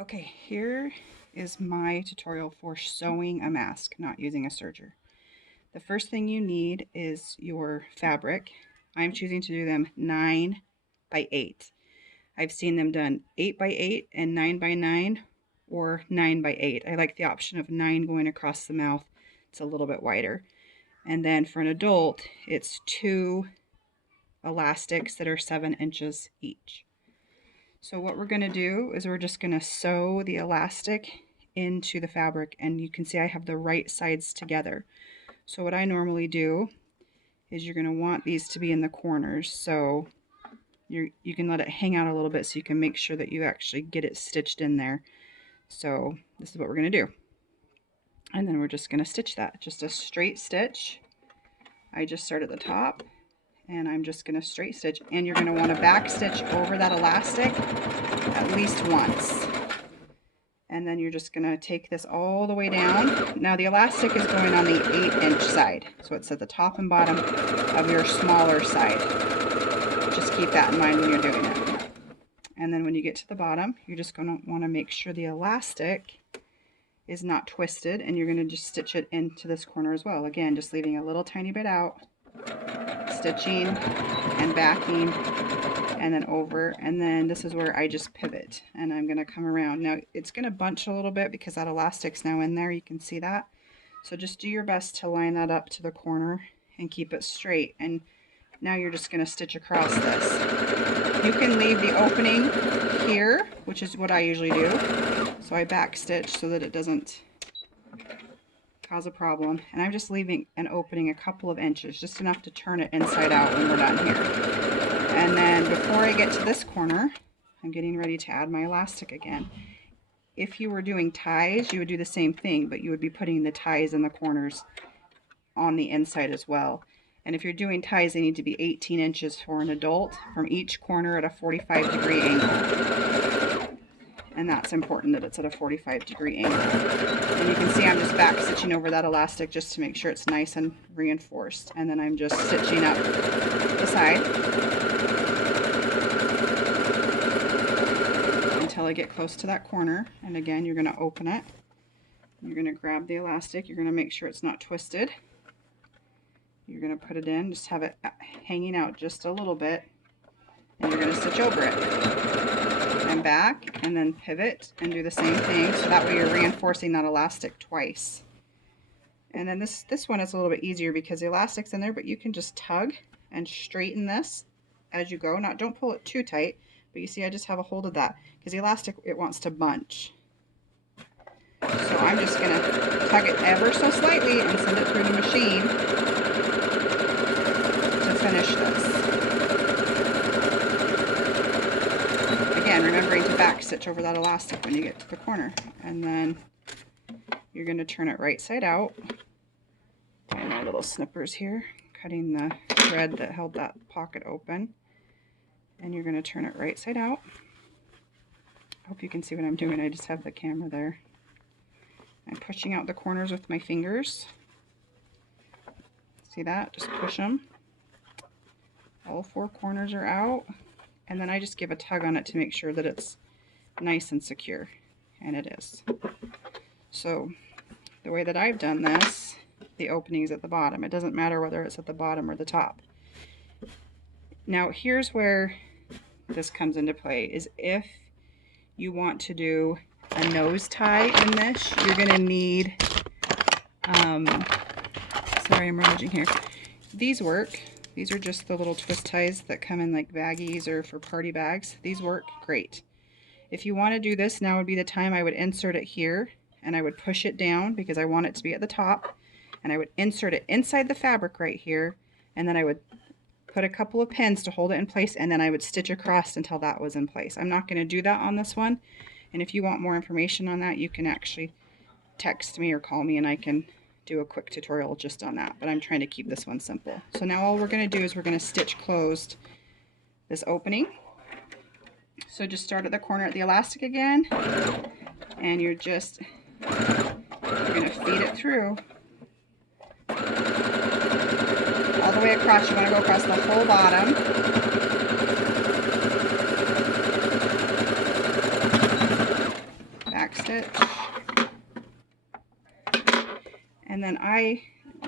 Okay, here is my tutorial for sewing a mask, not using a serger. The first thing you need is your fabric. I'm choosing to do them 9 by 8. I've seen them done 8 by 8 and 9 by 9 or 9 by 8. I like the option of 9 going across the mouth. It's a little bit wider. And then for an adult, it's 2 elastics that are 7 inches each. So what we're going to do is we're just going to sew the elastic into the fabric, and you can see I have the right sides together. So what I normally do is you're going to want these to be in the corners, so you can let it hang out a little bit so you can make sure that you actually get it stitched in there. So this is what we're going to do. And then we're just going to stitch that. Just a straight stitch. I just start at the top, and I'm just going to straight stitch, and you're going to want to back stitch over that elastic at least once. And then you're just going to take this all the way down. Now the elastic is going on the 8-inch side, so it's at the top and bottom of your smaller side. Just keep that in mind when you're doing it. And then when you get to the bottom, you're just going to want to make sure the elastic is not twisted, and you're going to just stitch it into this corner as well. Again, just leaving a little tiny bit out, stitching and backing, and then over, and then this is where I just pivot, and I'm going to come around. Now it's going to bunch a little bit because that elastic's now in there, you can see that. So just do your best to line that up to the corner and keep it straight. And now you're just going to stitch across this. You can leave the opening here, which is what I usually do. So I back stitch so that it doesn't cause a problem. And I'm just leaving an opening a couple of inches, just enough to turn it inside out when we're done here. And then before I get to this corner, I'm getting ready to add my elastic again. If you were doing ties, you would do the same thing, but you would be putting the ties in the corners on the inside as well. And if you're doing ties, they need to be 18 inches for an adult from each corner at a 45-degree angle. And that's important that it's at a 45-degree angle. And you can see I'm just back stitching over that elastic just to make sure it's nice and reinforced. And then I'm just stitching up the side until I get close to that corner. And again, you're going to open it. You're going to grab the elastic. You're going to make sure it's not twisted. You're going to put it in, just have it hanging out just a little bit, and you're going to stitch over it. And back, and then pivot, and do the same thing, so that way you're reinforcing that elastic twice. And then this one is a little bit easier because the elastic's in there, but you can just tug and straighten this as you go. Now, don't pull it too tight, but you see I just have a hold of that, because the elastic, it wants to bunch. So I'm just going to tug it ever so slightly and send it through the machine to finish this. Again, remembering to back stitch over that elastic when you get to the corner. And then you're going to turn it right side out. And my little snippers here, cutting the thread that held that pocket open. And you're going to turn it right side out. I hope you can see what I'm doing. I just have the camera there. I'm pushing out the corners with my fingers. See that? Just push them. All 4 corners are out. And then I just give a tug on it to make sure that it's nice and secure. And it is. So the way that I've done this, the opening is at the bottom. It doesn't matter whether it's at the bottom or the top. Now here's where this comes into play, is if you want to do a nose tie in this, you're going to need, sorry I'm rummaging here. These work. These are just the little twist ties that come in like baggies or for party bags. These work great. If you want to do this, now would be the time. I would insert it here and I would push it down because I want it to be at the top, and I would insert it inside the fabric right here, and then I would put a couple of pins to hold it in place, and then I would stitch across until that was in place. I'm not going to do that on this one, and if you want more information on that, you can actually text me or call me and I can do a quick tutorial just on that, but I'm trying to keep this one simple. So now all we're going to do is we're going to stitch closed this opening. So just start at the corner at the elastic again, and you're going to feed it through all the way across. You want to go across the whole bottom. stitch. And then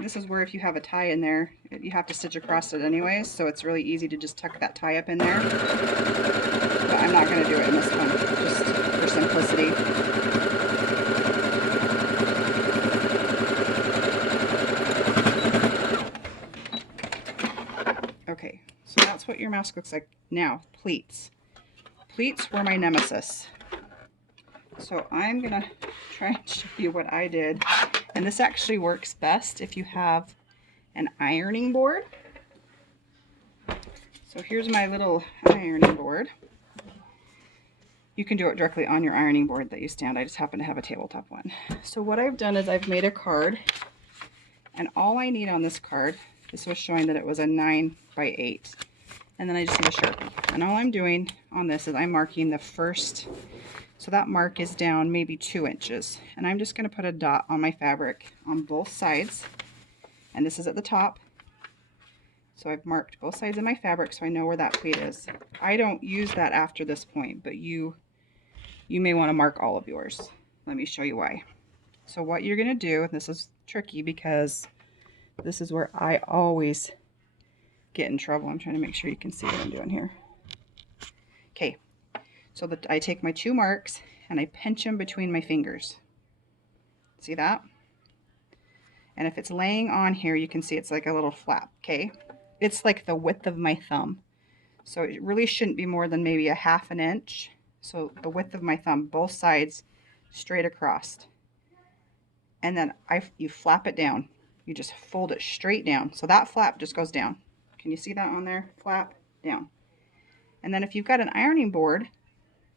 this is where if you have a tie in there, you have to stitch across it anyways, so it's really easy to just tuck that tie up in there. But I'm not going to do it in this one, just for simplicity. Okay, so that's what your mask looks like. Now, pleats. Pleats were my nemesis. So I'm going to try and show you what I did. And this actually works best if you have an ironing board. So here's my little ironing board. You can do it directly on your ironing board that you stand. I just happen to have a tabletop one. So what I've done is I've made a card, and all I need on this card, this was showing that it was a 9x8, and then I just need a Sharpie. And all I'm doing on this is I'm marking the first, so that mark is down maybe 2 inches. And I'm just going to put a dot on my fabric on both sides, and this is at the top. So I've marked both sides of my fabric so I know where that pleat is. I don't use that after this point, but you may want to mark all of yours. Let me show you why. So what you're going to do, and this is tricky because this is where I always get in trouble. I'm trying to make sure you can see what I'm doing here. Okay, so I take my 2 marks and I pinch them between my fingers. See that? And if it's laying on here, you can see it's like a little flap, okay? It's like the width of my thumb. So it really shouldn't be more than maybe a 1/2 inch. So the width of my thumb, both sides straight across. And then you flap it down. You just fold it straight down. So that flap just goes down. Can you see that on there? Flap down. And then if you've got an ironing board,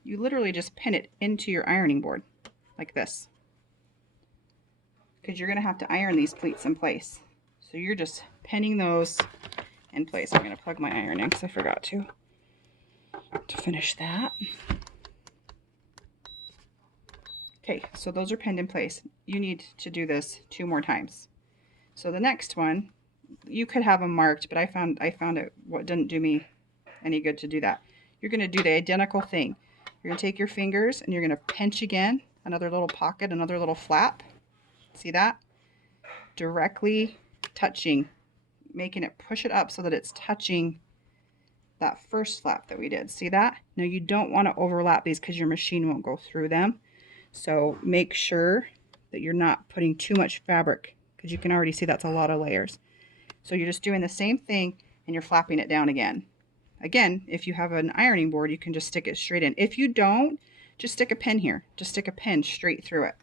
you literally just pin it into your ironing board like this. Because you're going to have to iron these pleats in place. So you're just pinning those in place. I'm going to plug my iron in because I forgot to finish that. Okay, so those are pinned in place. You need to do this 2 more times. So the next one, you could have them marked, but I found it what didn't do me any good to do that. You're going to do the identical thing. You're going to take your fingers and you're going to pinch again, another little pocket, another little flap. See that? Directly touching, making it push it up so that it's touching that first flap that we did. See that? Now you don't want to overlap these because your machine won't go through them. So make sure that you're not putting too much fabric because you can already see that's a lot of layers. So you're just doing the same thing and you're flapping it down again. Again, if you have an ironing board, you can just stick it straight in. If you don't, just stick a pin here. Just stick a pin straight through it.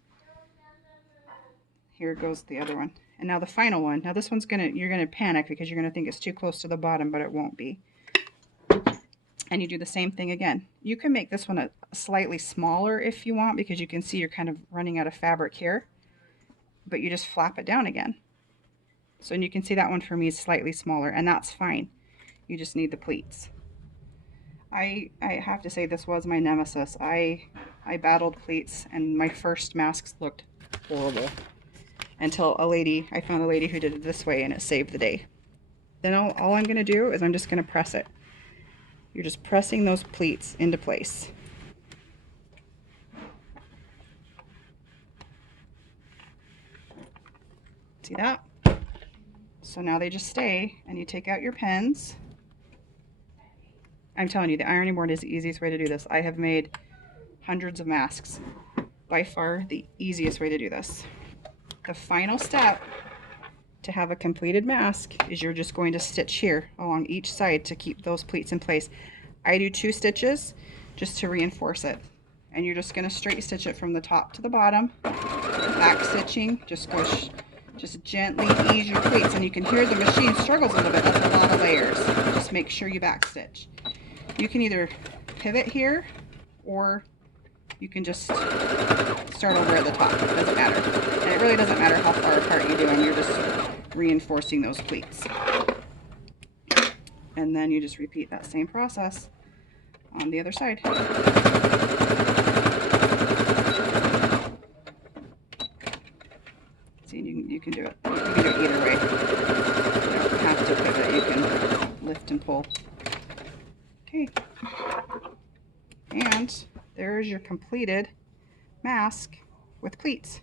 Here goes the other one. And now the final one. Now this one's you're gonna panic because you're gonna think it's too close to the bottom, but it won't be. And you do the same thing again. You can make this one a slightly smaller if you want, because you can see you're kind of running out of fabric here. But you just flap it down again. So you can see that one for me is slightly smaller, and that's fine. You just need the pleats. I have to say this was my nemesis. I battled pleats, and my first masks looked horrible. Until I found a lady who did it this way, and it saved the day. Then all I'm going to do is I'm just going to press it. You're just pressing those pleats into place. See that? So now they just stay, and you take out your pens. I'm telling you, the ironing board is the easiest way to do this. I have made hundreds of masks. By far the easiest way to do this. The final step to have a completed mask is you're just going to stitch here along each side to keep those pleats in place. I do 2 stitches just to reinforce it. And you're just going to straight stitch it from the top to the bottom. Back stitching, just gently ease your pleats. And you can hear the machine struggles a little bit. That's a lot of layers. Just make sure you back stitch. You can either pivot here, or you can just start over at the top. It doesn't matter. And it really doesn't matter how far apart you do them. You're just reinforcing those pleats. And then you just repeat that same process on the other side. See, you can do it. You can do it either way. You don't have to pivot. You can lift and pull. Okay. And there's your completed mask with pleats.